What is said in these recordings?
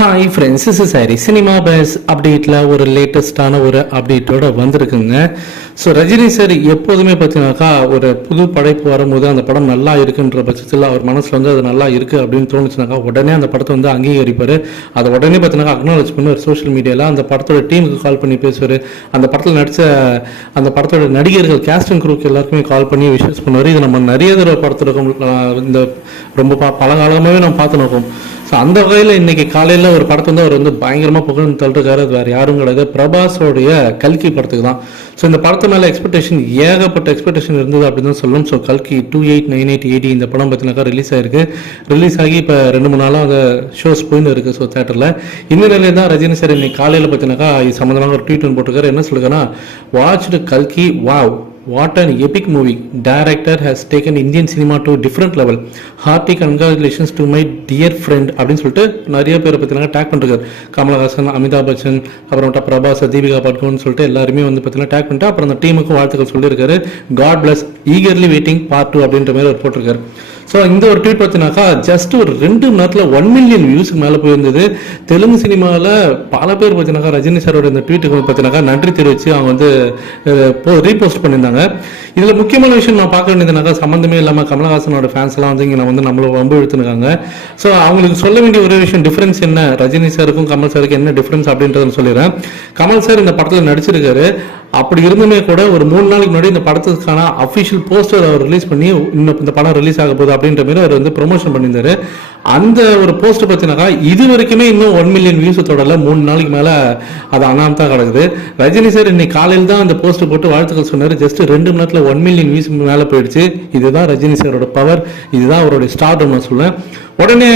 Hi friends, is sorry cinema base அப்டேட்டில் ஒரு லேட்டஸ்டான ஒரு அப்டேட்டோட வந்திருக்குங்க. ஸோ ரஜினி சார் எப்போதுமே பார்த்தீங்கன்னாக்கா ஒரு புது படைப்பு வரும்போது அந்த படம் நல்லா இருக்குன்ற பட்சத்தில் அவர் மனசில் வந்து அது நல்லா இருக்குது அப்படின்னு தோணுச்சுனாக்கா உடனே அந்த படத்தை வந்து அங்கீகரிப்பார். அதை உடனே பார்த்தீங்கன்னா அக்னாலஜ் பண்ணுவார் சோஷியல் மீடியாவில். அந்த படத்தோட டீமுக்கு கால் பண்ணி பேசுவார். அந்த படத்தில் நடித்த அந்த படத்தோட நடிகர்கள் கேஸ்ட் அண்ட் குரூப் எல்லாருக்குமே கால் பண்ணி விஷஸ் பண்ணுவார். இது நம்ம நிறைய தடவை படத்திருக்கோம், இந்த ரொம்ப பல காலமாகவே நம்ம பார்த்து நோக்கோம். ஸோ அந்த வகையில் இன்னைக்கு காலையில் ஒரு படத்தை வந்து அவர் வந்து பயங்கரமாக புகழ்ந்து தள்ளிருக்காரு. அது வேறு யாரும் கிடையாது, பிரபாஸோடைய கல்கி படத்துக்கு தான். ஸோ இந்த படத்து மேலே எக்ஸ்பெக்டேஷன் ஏகப்பட்ட எக்ஸ்பெக்டேஷன் இருந்தது அப்படின்னு தான் சொல்லணும். ஸோ கல்கி 289880 இந்த படம் பார்த்தீங்கன்னாக்கா ரிலீஸ் ஆயிருக்கு. ரிலீஸ் ஆகி இப்போ 2-3 நாளாக அந்த ஷோஸ் போயின்னு இருக்குது. ஸோ தேட்டரில் இந்த நிலையில் தான் ரஜினி சார் இன்னைக்கு காலையில் பார்த்தீங்கன்னாக்கா இது சம்மந்தமாக ஒரு ட்வீட் ஒன்று போட்டிருக்காரு. என்ன சொல்லுங்கன்னா, வாட்ச்டு கல்கி, wow, what an epic movie. Director has taken Indian cinema to a different level. Hearty congratulations to my dear friend அப்படின்னு சொல்லிட்டு நிறைய பேரை பார்த்தீங்கன்னா டேக் பண்ணிருக்காரு. கமலஹாசன், அமிதாப் பச்சன், அப்புறமேட்டா பிரபாஸ், தீபிகா படுகோன்னு சொல்லிட்டு எல்லாருமே வந்து பார்த்தீங்கன்னா டேக் பண்ணிட்டு அப்புறம் அந்த டீமுக்கும் வாழ்த்துக்கள் சொல்லியிருக்காரு. God bless, eagerly waiting part 2 அப்படின்ற மாதிரி அவர் போட்டிருக்காரு. ஸோ இந்த ஒரு ட்வீட் பார்த்தீங்கன்னாக்கா ஜஸ்ட் ஒரு 2 மணி நேரத்தில் 1 மில்லியன் வியூஸுக்கு மேலே போயிருந்தது. தெலுங்கு சினிமாவில் பல பேர் பார்த்தீங்கன்னாக்கா ரஜினி சாரோட இந்த ட்வீட்டுக்கு வந்து பார்த்தீங்கன்னாக்கா நன்றி தெரிவித்து அவங்க வந்து ரீபோஸ்ட் பண்ணியிருந்தாங்க. இதில் முக்கியமான விஷயம் நான் பார்க்க வேண்டியதுனாக்கா, சம்மந்தமே இல்லாமல் கமலஹாசனோட ஃபேன்ஸ் எல்லாம் வந்து இங்கே வந்து நம்மளை ரொம்ப இழுத்துருக்காங்க. ஸோ அவங்களுக்கு சொல்ல வேண்டிய ஒரு விஷயம், டிஃபரன்ஸ் என்ன, ரஜினி சாருக்கும் கமல் சாருக்கும் என்ன டிஃபரன்ஸ் அப்படின்றத சொல்லிடுறேன். கமல் சார் இந்த படத்தில் நடிச்சிருக்காரு. அப்படி இருந்துமே கூட ஒரு 3 நாளைக்கு முன்னாடி இந்த படத்துக்கான அஃபிஷியல் போஸ்டர் அவர் ரிலீஸ் பண்ணி இன்னும் இந்த படம் ரிலீஸ் ஆக போகுது அப்படின்ற மாதிரி அவர் வந்து ப்ரொமோஷன் பண்ணியிருந்தாரு. அந்த ஒரு போஸ்ட் பார்த்தீங்கன்னாக்கா இது வரைக்குமே இன்னும் 1 மில்லியன் வியூஸ் தொடரல. 3 நாளைக்கு மேலே அது அனாமத்தா கிடக்குது. ரஜினி சார் இன்னைக்கு காலையில் தான் அந்த போஸ்ட் போட்டு வாழ்த்துக்கள் சொன்னார். ஜஸ்ட் 2 மணி நேரத்தில் 1 மில்லியன் வியூஸ் மேலே போயிடுச்சு. இதுதான் ரஜினி சாரோட பவர், இதுதான் அவருடைய ஸ்டார்டம் நான் சொல்லுவேன். உடனே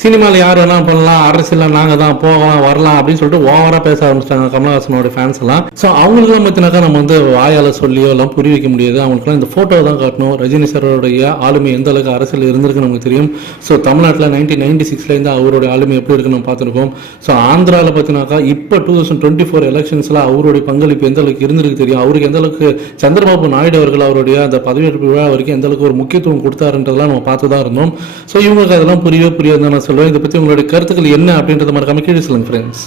சினிமாவில் யார் வேணாலும் பண்ணலாம், அரசியலில் நாங்கள் தான் போகலாம் வரலாம் அப்படின்னு சொல்லிட்டு ஓவராக பேச ஆரம்பிச்சிட்டாங்க கமலஹாசனோட ஃபேன்ஸ் எல்லாம். ஸோ அவங்களுக்குலாம் பார்த்தினாக்கா நம்ம வந்து வாயால் சொல்லியோ எல்லாம் புரிய வைக்க முடியாது. அவங்களுக்குலாம் இந்த ஃபோட்டோ தான் காட்டணும். ரஜினி சாரோடைய ஆளுமை எந்த அளவுக்கு அரசியல் இருந்திருக்கு நமக்கு தெரியும். ஸோ தமிழ்நாட்டில் 1996 அவருடைய ஆளுமை எப்படி இருக்குன்னு நம்ம பார்த்துருக்கோம். ஸோ ஆந்திராவில் பார்த்தினாக்கா இப்போ 2024 எலெக்ஷன்ஸில் அவருடைய பங்களிப்பு எந்த அளவுக்கு இருந்திருக்கு தெரியும். அவருக்கு எந்த அளவுக்கு சந்திரபாபு நாயுடு அவர்கள் அவருடைய அந்த பதவியேற்பு விழா வரைக்கும் எந்த அளவுக்கு ஒரு முக்கியத்துவம் கொடுத்தாருன்றதெல்லாம் நம்ம பார்த்து தான் இருந்தோம். ஸோ இவங்களுக்கு அதெல்லாம் புரியவே புரியாது நான் சொல்லுவேன். இதை பற்றி உங்களுடைய கருத்துக்கள் என்ன அப்படின்றத மறக்காம கீழே சொல்லுங்க ஃப்ரெண்ட்ஸ்.